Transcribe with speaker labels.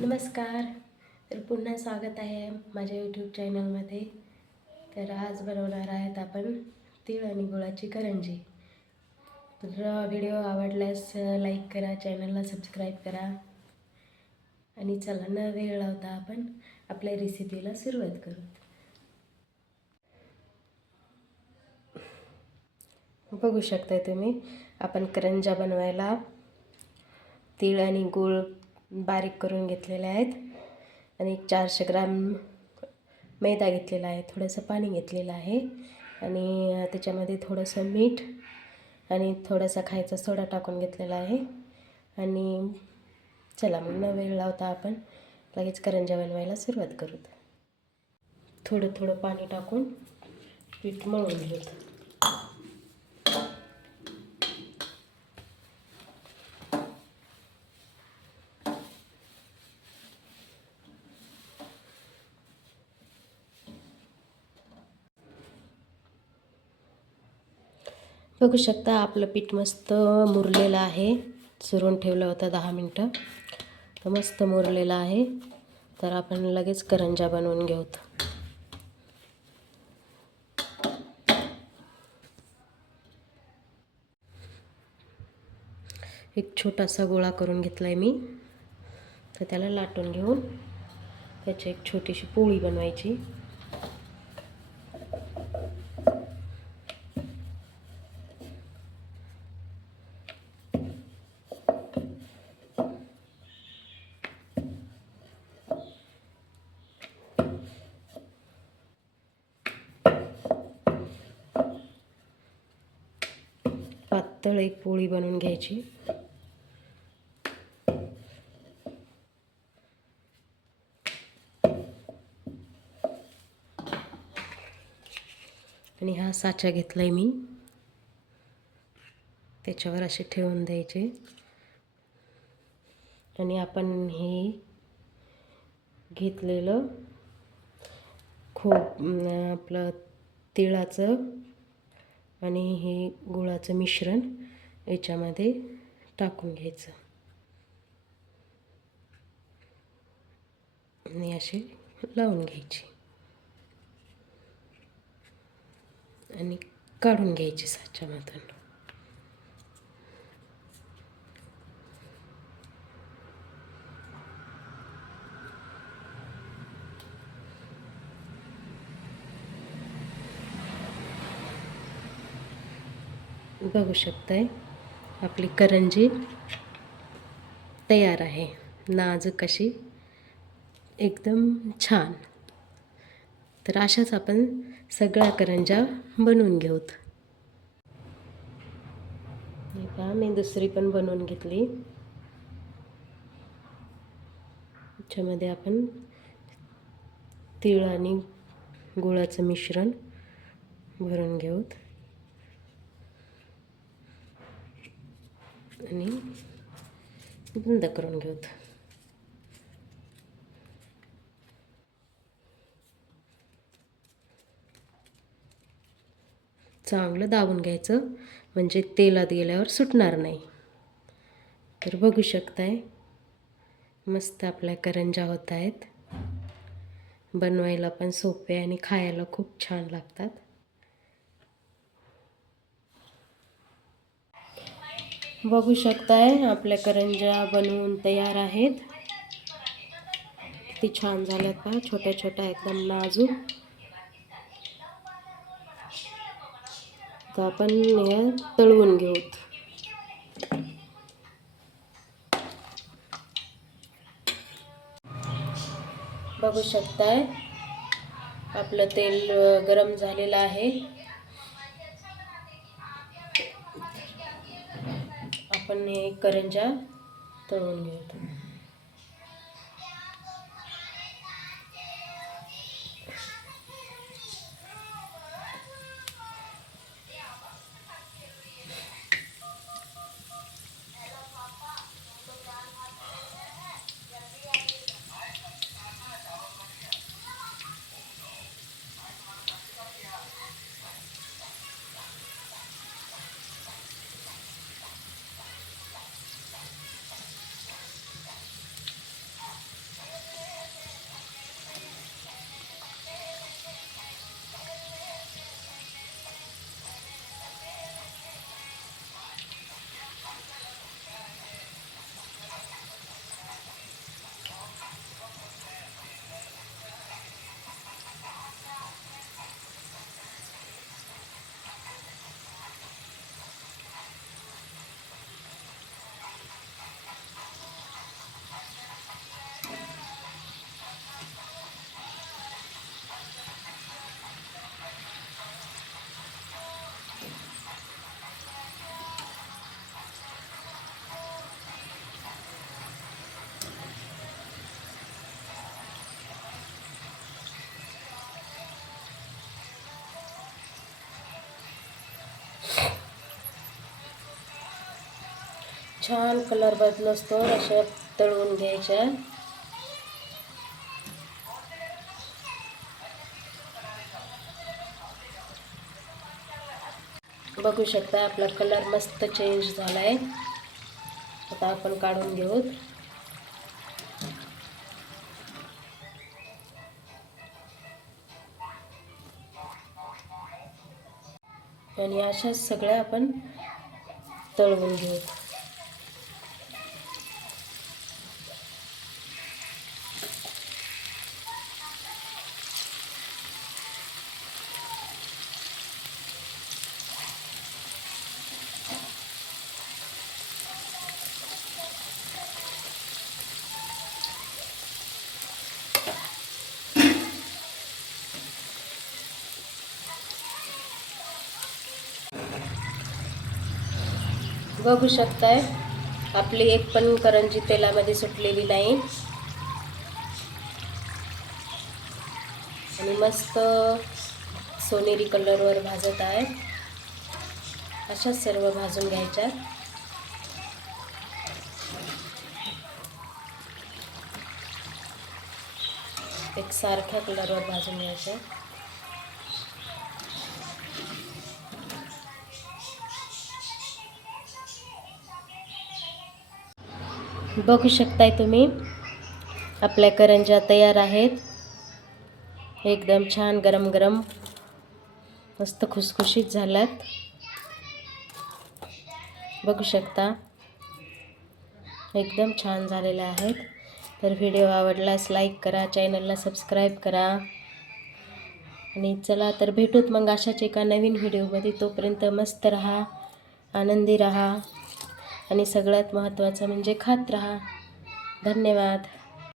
Speaker 1: नमस्कार. तर पुन्हा स्वागत आहे माझ्या यूट्यूब चॅनलमध्ये तर आज बनवणार आहेत आपण तीळ आणि गुळाची करंजी. तर व्हिडिओ आवडल्यास लाईक करा चॅनलला सबस्क्राईब करा. आणि चला न वेळ लावता आपण आपल्या रेसिपीला सुरुवात करू. बघू शकताय तुम्ही आपण करंजा बनवायला तीळ आणि गूळ बारीक करून घेतलेले आहेत. आणि चारशे ग्राम मैदा घेतलेला आहे. थोडंसं पाणी घेतलेलं आहे. आणि त्याच्यामध्ये थोडंसं मीठ आणि थोडासा खायचा सोडा टाकून घेतलेला आहे. आणि चला मग न वेळ लावता आपण. लगेच करंजा बनवायला सुरुवात करू थोडं थोडं पाणी टाकून पीठ मळून घेऊ बघू शकता आपलं पीठ मस्त मुरलेलं आहे. चुरून ठेवलं होतं दहा मिनटं. तर मस्त मुरलेलं आहे. तर आपण लगेच करंजा बनवून घेऊत. एक छोटासा गोळा करून घेतला आहे मी. तर त्याला लाटून घेऊन त्याची एक छोटीशी पोळी बनवायची. पातळ एक पोळी बनवून घ्यायची. आणि हा साचा घेतलाय मी. त्याच्यावर असे ठेवून द्यायचे. आणि आपण हे घेतलेलं खूप आपलं तिळाचं आणि हे गुळाचं मिश्रण याच्यामध्ये टाकून घ्यायचं. आणि असे लावून घ्यायचे. आणि काढून घ्यायचे साच्यामधून. बघू शकताय. आपली करंजी तयार आहे. नाजूक अशी. एकदम छान. तर अशाच आपण सगळ्या करंजा बनवून घेऊत. पहा मी दुसरी पण बनवून घेतली. त्याच्यामध्ये आपण तीळ आणि गुळाचं मिश्रण भरून घेऊत. आणि बंद करून घेऊत. चांगलं दाबून घ्यायचं म्हणजे तेलात गेल्यावर सुटणार नाही. तर बघू शकताय मस्त आपल्या करंजा होत आहेत. बनवायला पण सोपे आणि खायला खूप छान लागतात. बघू शकताय आपल्या करंजा बनवून तयार आहेत. किती छान झाल्यात पहा छोट्या छोट्या एकदम नाजूक तर आपण हे तळवून घेऊ बघू शकताय आपलं तेल गरम झालेलं आहे. आपण हे करंजा तळून घेऊ छान कलर बदलतो अशा तळवून घ्यायच्या. बघू शकता आपला कलर मस्त चेंज झाला आहे आता आपण काढून घेऊ. आणि अशाच सगळ्या आपण तळवून घेऊ. बघू शकताय. आपली एक पण करंजी तेलामध्ये सुटलेली नाही. आणि मस्त सोनेरी कलरवर भाजत आहे. अशाच सर्व भाजून घ्यायच्या एक सारख्या कलरवर भाजून घ्यायच्या बघू शकताय तुम्ही. आपल्या करंज्या तयार आहेत. एकदम छान गरम गरम मस्त खुसखुशीत झाल्यात. बघू शकता. एकदम छान झालेल्या आहेत. तर व्हिडिओ आवडलास लाईक करा चॅनलला सबस्क्राईब करा. आणि चला तर भेटूत मग अशाच एका नवीन व्हिडिओमध्ये. तोपर्यंत मस्त रहा आनंदी रहा. आणि सगळ्यात महत्त्वाचं म्हणजे खात राहा. धन्यवाद.